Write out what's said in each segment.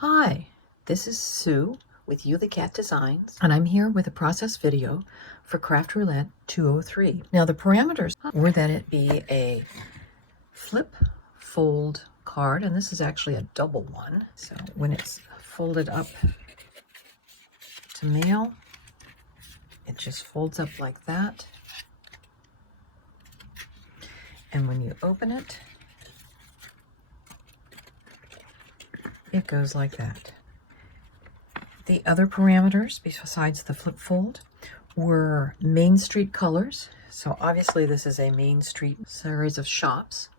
Hi, this is Sue with You the Cat Designs, and I'm here with a process video for Craft Roulette 203. Now the parameters were that it be a flip fold card, and this is actually a double one. So when it's folded up to mail, it just folds up like that. And when you open it, it goes like that. The other parameters, besides the flip fold, were Main Street colors. So obviously this is a Main Street series of shops.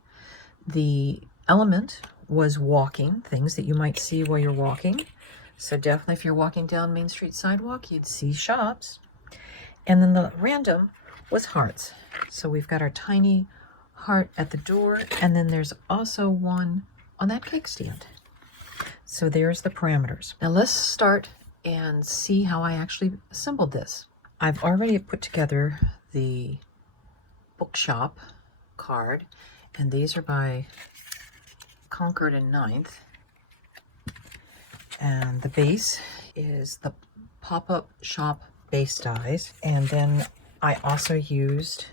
The element was walking, things that you might see while you're walking. So definitely if you're walking down Main Street sidewalk, you'd see shops. And then the random was hearts. So we've got our tiny heart at the door, and then there's also one on that cake stand. So there's the parameters. Now let's start and see how I actually assembled this. I've already put together the bookshop card, and these are by Concord and Ninth. And the base is the pop-up shop base dies. And then I also used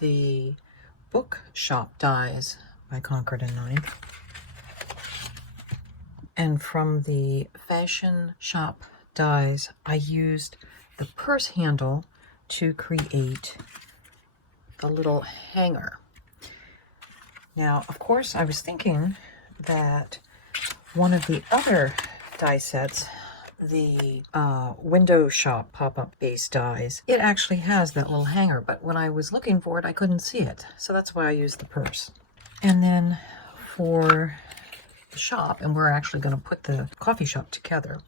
the bookshop dies by Concord and Ninth. And from the fashion shop dies, I used the purse handle to create the little hanger. Now, of course, I was thinking that one of the other die sets, the window shop pop-up base dies, it actually has that little hanger, but when I was looking for it, I couldn't see it. So that's why I used the purse. And then for the shop, and we're actually going to put the coffee shop together,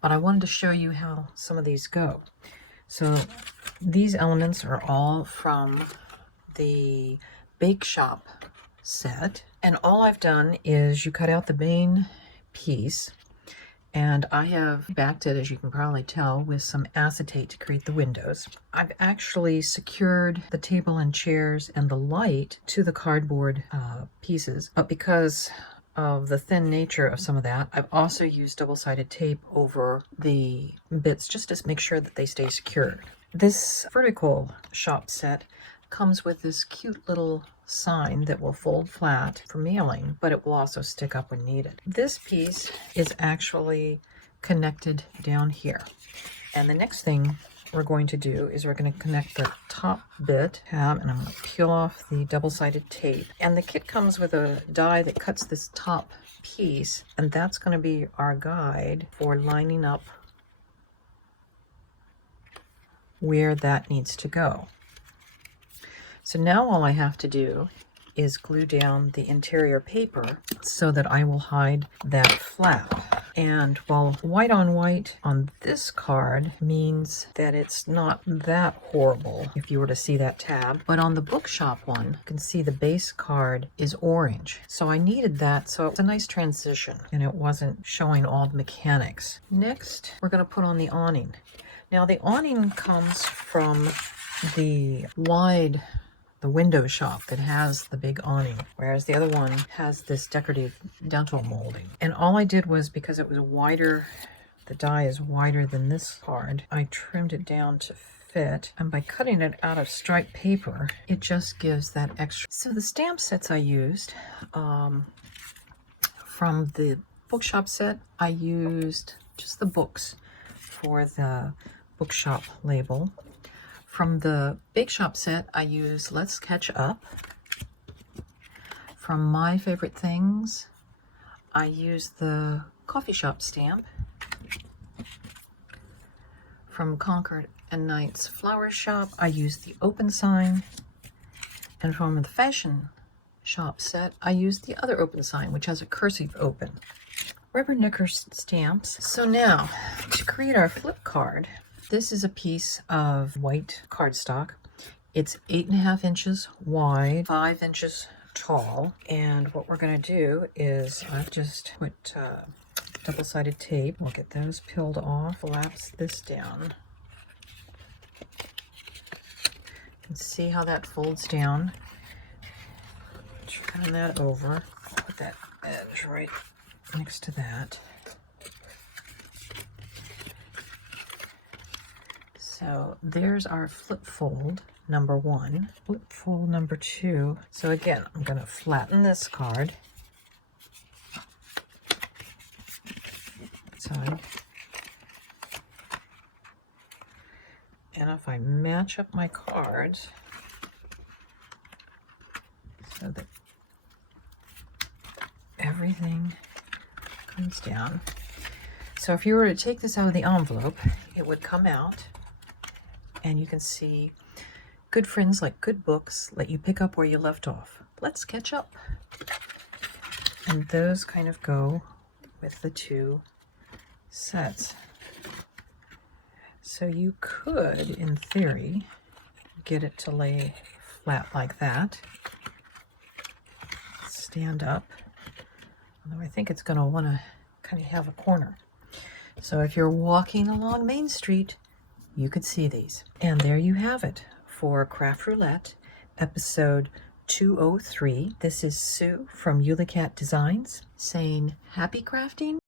but I wanted to show you how some of these go. So these elements are all from the bake shop set, and all I've done is you cut out the main piece, and I have backed it, as you can probably tell, with some acetate to create the windows. I've actually secured the table and chairs and the light to the cardboard pieces, but because of the thin nature of some of that, I've also used double-sided tape over the bits just to make sure that they stay secured. This vertical shop set comes with this cute little sign that will fold flat for mailing, but it will also stick up when needed. This piece is actually connected down here. And the next thing we're going to do is we're going to connect the top bit tab, and I'm going to peel off the double-sided tape. And the kit comes with a die that cuts this top piece, and that's going to be our guide for lining up where that needs to go. So now all I have to do is glue down the interior paper so that I will hide that flap. And while white on this card means that it's not that horrible if you were to see that tab, but on the bookshop one, you can see the base card is orange. So I needed that, so it's a nice transition and it wasn't showing all the mechanics. Next, we're going to put on the awning. Now the awning comes from the window shop that has the big awning, whereas the other one has this decorative dental molding. And all I did was, because it was wider, the die is wider than this card, I trimmed it down to fit, and by cutting it out of striped paper, it just gives that extra. So the stamp sets I used, from the bookshop set, I used just the books for the bookshop label. From the bake shop set, I use Let's Catch Up. From My Favorite Things, I use the coffee shop stamp. From Concord and Knight's flower shop, I use the open sign. And from the fashion shop set, I use the other open sign, which has a cursive open. Rubber Knicker stamps. So now, to create our flip card, this is a piece of white cardstock. It's 8.5 inches wide, 5 inches tall. And what we're going to do is I've just put double-sided tape. We'll get those peeled off, collapse this down. You can see how that folds down. Turn that over, put that edge right next to that. So there's our flip fold number 1, flip fold number 2. So again, I'm going to flatten this card. Side. And if I match up my cards so that everything comes down. So if you were to take this out of the envelope, it would come out, and you can see good friends like good books let you pick up where you left off. Let's catch up. And those kind of go with the 2 sets. So you could, in theory, get it to lay flat like that. Stand up. Although I think it's going to want to kind of have a corner. So if you're walking along Main Street, you could see these. And there you have it for Craft Roulette, episode 203. This is Sue from Yulicat Designs saying happy crafting